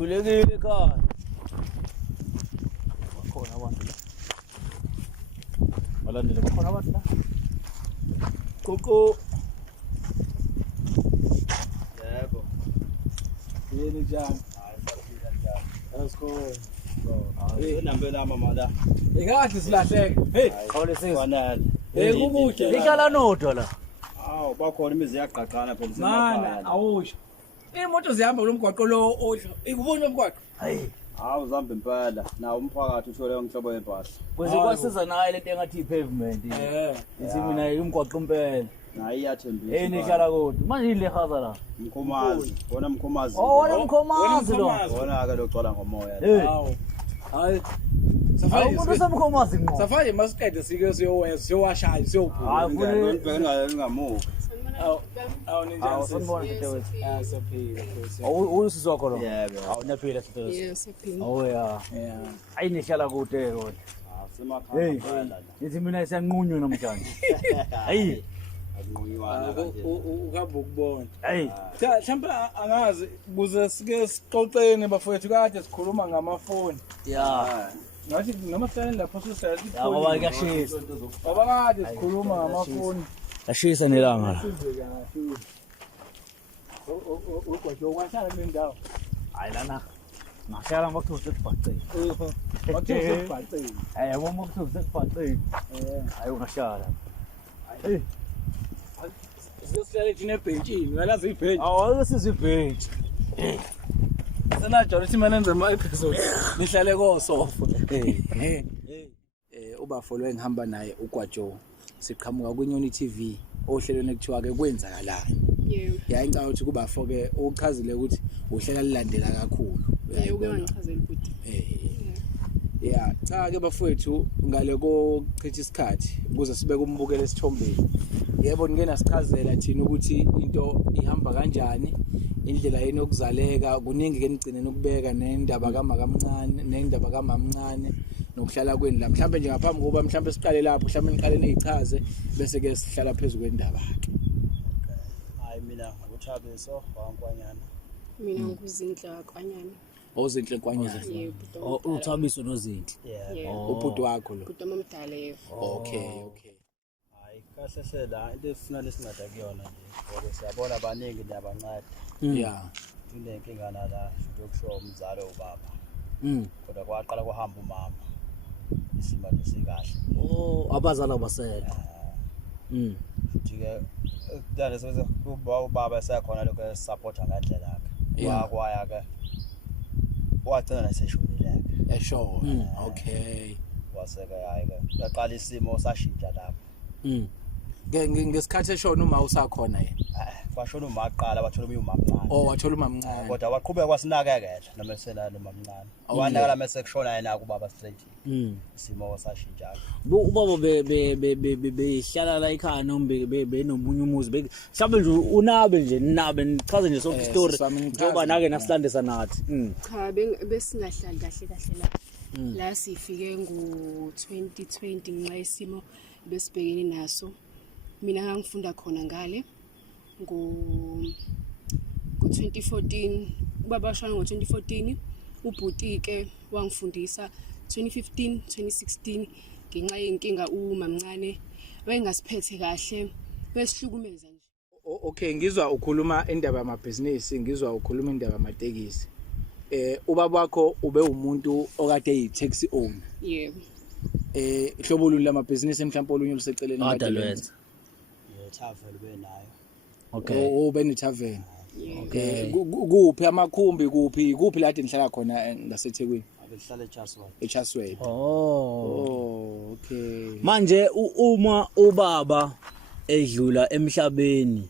Khulekile ekhaya. Bakhona abantu la. Balandele bakhona abantu la. Koko. Yebo. Yini njani? Hayi saphila njani. Asikho. Hey nambe la mama la. Ikahle silahleke. Hey, Khawule sengwanele. Hey kubuhle. Ihlala nodwa la. Awu bakhona imizi yaqaqana phela Mana, awusho. Imoto zihamba kulomgwaqo lo osho. Ikubona umgwaqo? Hayi. Hawu zihamba impela. Nawo umphakathi uthole ngihlobo yempahla. Kwenze kwasiza naye lento engathi pavement. Ithi mina umgwaqo impela. Nayi iyathembisa. Hey nihlala kodwa. Manje ile haza la. Mkhomazi. Wona mkhomazi. Oh, wona mkhomazi lo. Wona ke logcwala ngomoya. Hawu. Hayi. Safari umuntu samkhomazi ngo. Safari masiqede sike siyowashaya siyobhuka. Hayi funa ngibheke ngamuva. Awu ninjani sibona siyaphila. Usizwa khona. Yebo. Awu niyaphila sithola. Siyaphila. Oh yeah. Hayi nihlala kude kodwa. Semakhaya Hey, yithi mina siyanqunywa namhlanje. Hayi. Akunqunyiwana kanje. Uhamba ukubona. Hayi. Mhlawumbe angazi kuze sike sixoxene bafowethu kade sikhuluma ngamafoni. Yeah. Ngathi noma sihlale lapho sihlala ifoni. Yabo kuyashisa. Baba kade sikhuluma ngamafoni. Ashisa nelanga la. Ukwathi wahlala kule ndawo. Hayi lana. Ngahlala ngokuthusa ekubhaceni. Ngokuthusa ekubhaceni. Yabo ngokuthusa ekubhaceni. Hayi ungahlala. Hey. Sihlale thina ebhentshini, ngalazi ibhentshi. Awake sizwe ibhentshi. Sana jolo simane enze ama episode. Nihlale kosofa. Ubafolwe ngihamba naye uGwajo. Siqhamuka kwiNyoni TV ohlelweni ekuthiwa ke kwenzakalani. Yebo. Yayicala ukuthi kuba foke ukuchazile ukuthi uhlela lilandela kakhulu. Yebo uyangichazela ukuthi. Yeah, cha ke bafowethu ngale kochitha isikhathi ukuze sibeke umbukelo esithombeni. Yebo ngeke nasichazela thina ukuthi into ihamba kanjani, indlela yeni yokuzaleka, kuningi ke nigcine nokubeka nendaba kaMakamncane, nendaba kaMamncane nokuhlala kweni la. Mhlambe nje ngaphambi kokuba mhlambe siqale lapho, mhlambe niqale nezichaze bese ke sihlala phezulu kwendaba ke. Hayi mina nguthabiso wankwanyana. Mina ngikuzinhla kwanyana. Ozinhle kwanyana. Yebo. Uthabiso nozinhle. Yebo. Ubhuti wakho lo. Kodwa mamdala yebo. Okay. Hayi kahle sela into esifuna lesinceda kuyona nje ngoba siyabona abaningi niyabanceda. Yeah. Inenkinga la futhi okusho umzalo ubaba. Kodwa kwaqala kuhamba umama. Isimo lesikahle. Oh, abazala basela. Futhi ke kudala sebe ubaba esekhona lokho esupporta ngandlela yakhe. Wakwaya ke. Wagcina naseshonile ke. Esho. Okay. Waseke hayi ke. Yaqala isimo sashintsha lapho. Ngesikhathi eshona uma usakhona yena. Kwashona uma aqala bathola umama mncane. Oh, wathola umama mncane. Kodwa waqhubeka kwasinakekela noma esena noma mncane. Wanakala mase kushona yena kubaba straight. Isimo sashintsha. Ubaba behlala la ekhaya noma benomunye umuzi mhlawumbe nje unabe nje ninabe nichaze nje sonke story njengoba nake nasilandisa nathi. Cha besingahlali kahle la. La sifike ngo2020 nxa isimo besibhekene naso. Mina ngangifunda khona ngale ngo2014 ubaba washona ngo2014 ubhuti ke wangifundisa 2015 2016 ngenxa yenkinga uMamncane wayengasiphethe kahle besihlukumeza nje. Okay, ngizwa ukhuluma indaba yamabhizinisi, ngizwa ukhuluma indaba yamatekisi. Ubaba wakho ube umuntu okade eyitaxi owner. Yebo. Hlobo luni lamabhizinisi mhlawumbe olunye luseceleni ngadalwenza. Tavern benayo. Okay. Ube ne tavern. Okay. Kuphi amakhumbi kuphi la nihlala khona ngaseThekwini? Abehlala eChaswell. eChaswell. Oh, okay. Manje uma ubaba edlula emhlabeni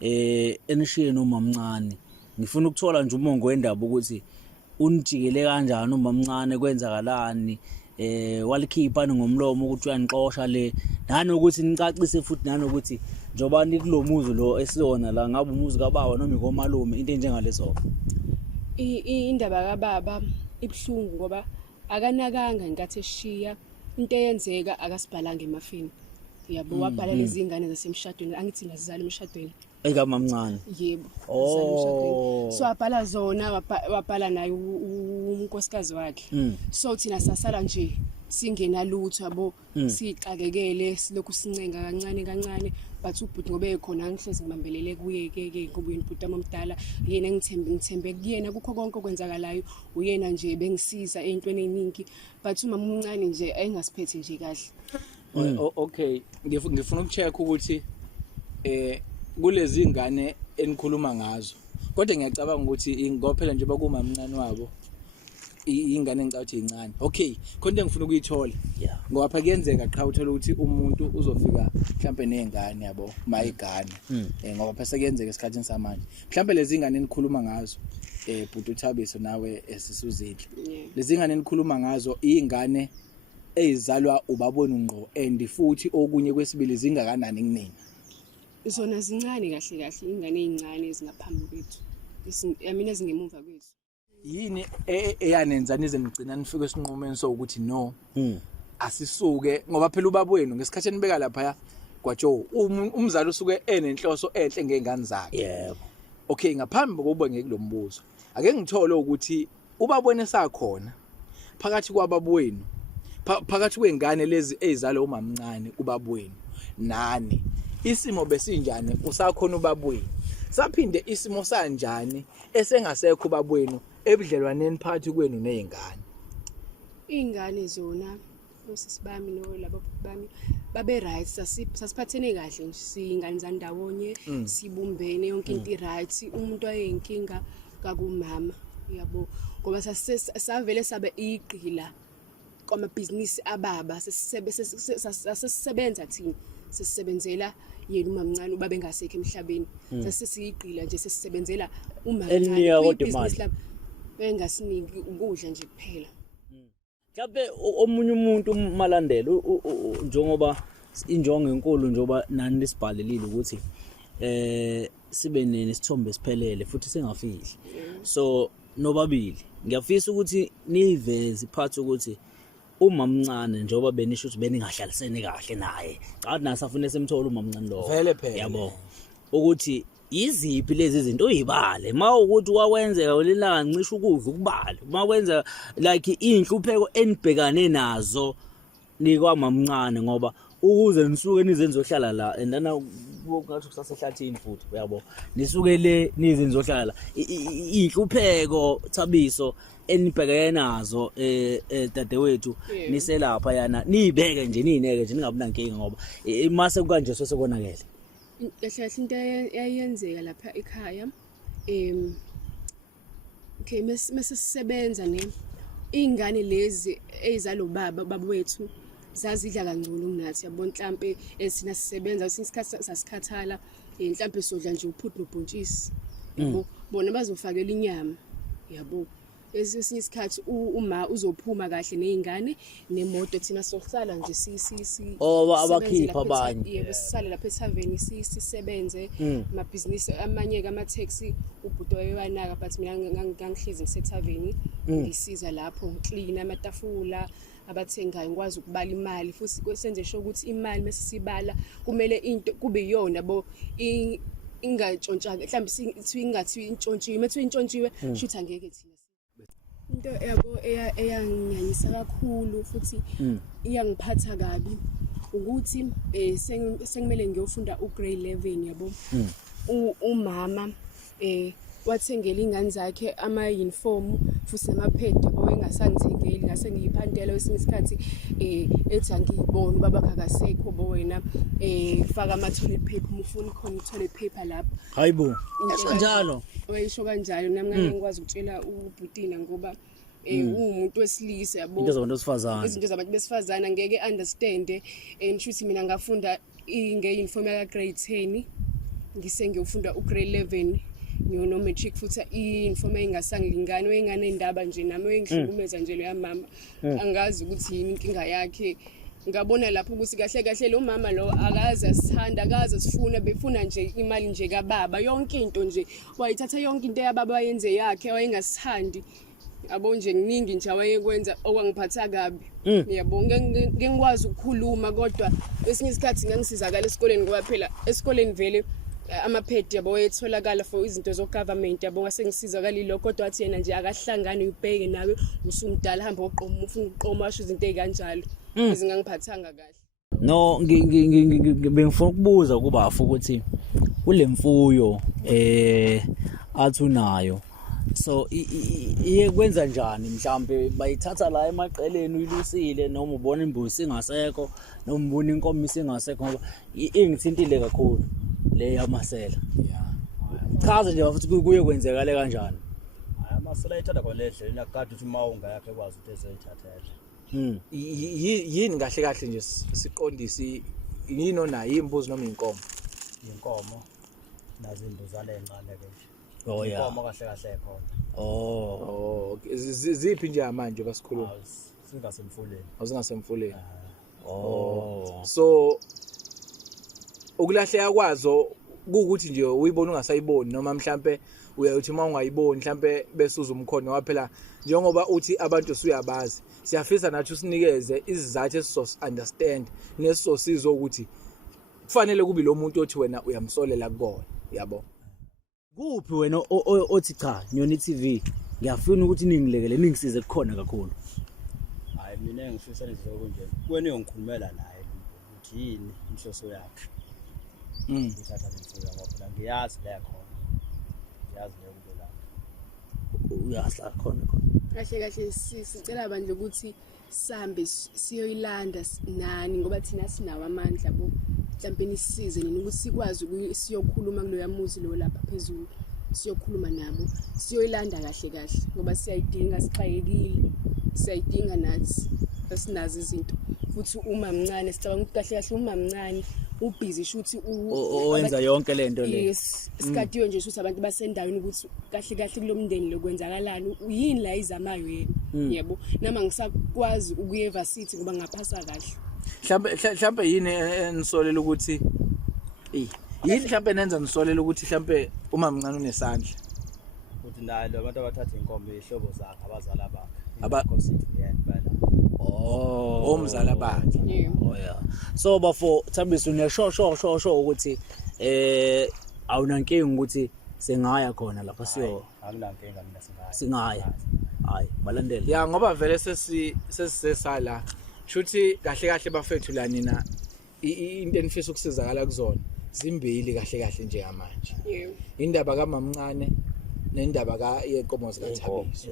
enishiye noMamncane, ngifuna ukuthola nje umongo wendaba ukuthi unijikele kanjani uMamncane, kwenzakalani, walikhipha ngomlomo ukuthi uyanixoxa le, nanokuthi nicacise futhi nanokuthi njoba nikulomuzi lo esiyona la, ngabe umuzi kababa noma ikomalume, into enjengaleso. Indaba kababa ibhlungu ngoba akanakanga ngenkathi eshiya into eyenzeka akasibhalanga emafini. Yabo wabhala lezi ingane zasemshadweni, angithi ngazizala emshadweni ekamamncane yebo Oh. azalwa emshadweni. So wabhala zona wabhala naye unkosikazi wakhe so thina sasala nje singena lutho yabo sixakekele silokhu sincenga kancane kancane but ubhuti ngoba ekhona angihlezi ngibambelele kuye ke ngoba uyinbhuti omdala yena ngithembe kuyena kukho konke okwenzakalayo uyena nje bengisiza ezintweni eziningi but umama omncane nje engasiphethe nje kahle. Okay, ngifuna ukucheck ukuthi kulezi ingane enikhuluma ngazo. Kodwa ngiyacabanga ukuthi ngophela nje bakuma mncane wabo ingane engicathi incane. Okay, konke ngifuna ukuyithola. Yeah. Ngoba pha kuyenzeka qha uthola ukuthi umuntu uzofika mhlambe nezingane yabo mayigane. Ngoba phela sekuyenzeka esikhathini samanje. Mhlambe lezi ingane enikhuluma ngazo bhuti uThabiso nawe esisuzidle. Lezi ingane enikhuluma ngazo izingane ezizalwa ubabona ngqo and futhi okunye kwesibili zingakanani kunina. Zona zincane kahle kahle ingane ezincane ezingaphambi kwethu. Mina ezingemuva kwethu. Yini eyanenza nize nigcina nifike esinqumeni sokuthi no asisuke ngoba phela ubaba wenu ngesikhathi enibeka lapha kwaJo umzali usuke enenhloso enhle ngengane zakhe. Yebo. Okay, ngaphambi kokuba ngekulombuzo ake ngithole ukuthi ubaba wenu esakhona phakathi kwababa wenu phakathi kwengane lezi ezizalwa umamncane ubaba wenu nani isimo besinjani usakhona ubaba wenu saphinde isimo sanjani esengasekho ubaba wenu ebudlelwaneni phakathi kwenu nezingane. Ingane zona osisibami no labo bami babe right sasiphathene kahle nje singane zandawonye sibumbene yonke into right umuntu ayinkinga kakumama yabo ngoba savele sabe iqila kwamabhizinisi ababa sesisebenza thina sesisebenzela yena umamncane uba bengasekho emhlabeni sasisiyiqila nje sesisebenzela umamncane imali bengasiniki ukudla nje kuphela. Mhlawumbe omunye umuntu malandela njengoba injongo enkulu njengoba nani lisibhalelile ukuthi sibe nesithombe siphelele futhi singafihli. So nobabili ngiyafisa ukuthi niveze phathi ukuthi umamncane njengoba benisho ukuthi beningahlalisene kahle naye cha nasafune semthola umamncane lo Vele phela. yabo ukuthi iziphi lezi zinto uyibale mawukuthi wakwenzeka ulilanga ncisha ukudla ukubala makwenza like inhlupheko enibhekane nazo nikwamamncane ngoba ukuze nisuke nizenzohlala la andana ngathi kusasehlathini futhi uyabo nisuke le nizenzohlala la inhlupheko Thabiso enibhekene nazo dadewethu niselapha yana nibeke nje nineke nje ningabunankinga ngoba mase kanje sosekonakele. Kahle into eyenzeka lapha ekhaya okay mase sisebenza ingane lezi ezalo baba wethu zazidla kangcono kunathi yabo mhlambe esina sisebenza isikhathi sasikhathala mhlambe sodla nje uphuthu nobhontshisi yabo bona bazofakela inyama yabo esinye isikhathi uma uzophuma kahle nezingane nemoto thina sokusala nje abakhipha abanye yebo sisale lapha ethaveni sisebenze amabhizinisi amanye ke ama taxi ubhuti wayewanaka but mina ngangihlezi ngisethaveni ngisiza lapho clean amatafula abathengayo ngikwazi ukubala imali futhi kwesenze sho ukuthi imali mase sibala kumele into kube iyona bo ingatshontsha mhlambe sithi ingathi intshontshiwe methu intshontshiwe shothi angeke thina into yabo eyanganyanyisa kakhulu futhi iyangiphatha kabi ukuthi sengimele ngiyofunda ugrade 11 yabo umama wathengela ingane zakhe ama uniform futhi amaphedi owengasangithengeli ngase ngiyiphandela wesinye isikhathi ethi angiyibona ubaba khakasekho bo wena faka ama toilet paper umufuna khona toilet paper lapha hayibo njalo wayisho kanjalo nami ngeke ngikwazi ukutshela uBhutina ngoba umuntu wesilisa yabo into zabantu besifazana izinto zabantu besifazana ngeke understand nshuthi mina ngafunda nge-uniform ya grade 10 ngiyofunda ugrade 11 no matric futhi i-uniform engasangilingani wengane indaba nje nami wengihlukumeza nje lo yamama angazi ukuthi yini inkinga yakhe ngabona lapho ukuthi kahle kahle lo mama lo akaza sithanda akaza sifuna befuna nje imali nje kababa yonke into nje wayithatha yonke into yababa wayenze yakhe wayengasithandi yabo nje nginingi nje wayekwenza okwangiphatha kabi yabo ngengikwazi ukukhuluma kodwa esinye isikhathi ngangisizakala esikoleni ngoba phela esikoleni vele amaphedi yabo etholakala for izinto zogovernment yabo ngasengisizakalile lokho kodwa wathi yena nje akahlangane ubheke nawe usumdala hamba uqoma ufuna uqoma washo izinto ezikanjalo ezingangiphathanga kahle. No bengifuna ukubuza kubafu ukuthi kulemfuyo athunayo so iye kwenza njani mhlambe bayithatha la emaqeleni uyilusile noma ubona imbuzi ingasekho noma ubona inkomo isingasekho ngoba ingithintile kakhulu le yamasela chaza nje futhi kuye kwenzekale kanjani. Amasela ithanda kwanedlela akade uthi mawungayakhe kwazi ukuthi ezeyithathela yini kahle kahle nje siqondisi yini onayo imbuzi noma inkomo nazo imbuzane encane ke nje ya inkomo kahle kahle ekhona ziphi nje manje basikhuluma singasemfuleni azingasemfuleni so ukulahleka kwazo ukuthi nje uyibona ungasayiboni noma mhlambe uyayothi mawungayiboni mhlambe bese uzumkhono waphela njengoba uthi abantu usuyabazi siyafisa nathi usinikeze izizathu esizo understand nesizosiza ukuthi kufanele kube lo muntu othi wena uyamsolela kukona yabo. Kuphi wena othi cha Nyoni TV ngiyafuna ukuthi ningilekele ningisize kukhona kakhulu. Hayi mina ngifisa nje konje kuwena ngikhulumela naye ukuthi yini inhloso yakhe uthatha lemfuyo ngoba ngiyazi la khona ngiyazi le kube la uyasla khona Kahle kahle sicela bandle ukuthi sihambe siyoyilanda nani ngoba thina sinawo amandla bo mhlawumbe nisize nini ukuthi sikwazi siyokhuluma kuloya muzi lo lapha phezulu siyokhuluma nabo siyoyilanda kahle kahle ngoba siyayidinga sixayekile siyayidinga nathi asinazo izinto futhi uma mncane sicabanga ukuthi kahle kahle uma mncane ubhizi shuthi owenza yonke lento le yes sikadiyo nje shuthi abantu basendaweni ukuthi kahle kahle kulomndeni lokwenzakalani uyini la izamayo yena yebo nama ngisakwazi ukuyeva sithi ngoba ngaphasa kahle mhlambe yini enisolela ukuthi yini mhlambe nenza nisolela ukuthi mhlambe uma mncane unesandla ukuthi naye abantu abathatha inkomo ihlobo zakhe abazala bakhe abakosithi yena omzala bakhe yeah so bafo Thambisa unesho ukuthi awunankingi ukuthi singaya khona lapha siyo akunankinga mina singaya hayi balandele ya ngoba vele sesisesala shuthi kahle kahle bafethu la nina into enifisa ukusizakala kuzona zimbili kahle kahle nje manje indaba kaMamncane nendaba yenkomo zikaThabiso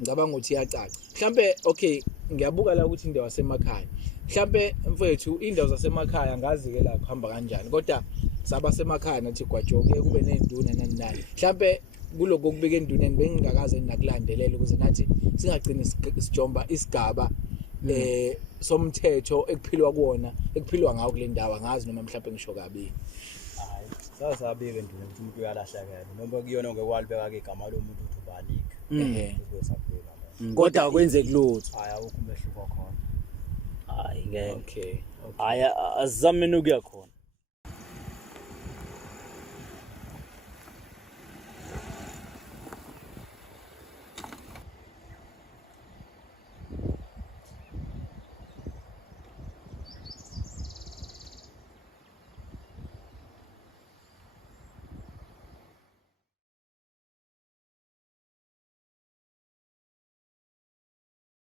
ngicabanga ukuthi iyacaca mhlambe okay ngiyabuka la ukuthi indawo wasemakhaya mhlambe mfethu indawo zasemakhaya ngazi ke la kuhamba kanjani kodwa saba semakhaya nathi gwajoke kube nezinduna nani mhlambe kuloko kubeka enduneni bengingakaze nakulandelela ukuze nathi singagcini sijomba isigaba somthetho ekuphilwa kuona ekuphilwa ngawo kule ndawo ngazi noma mhlambe ngisho kabi hayi sabike enduneni ukuthi umuntu uyalahlekela noma kuyona ngekwalibeka ke igama lomuntu uthi ubalike kodwa kwenzeki lutho hayi awukho umehluko khona hayi ngeke okay hayi azizameni ukuya khona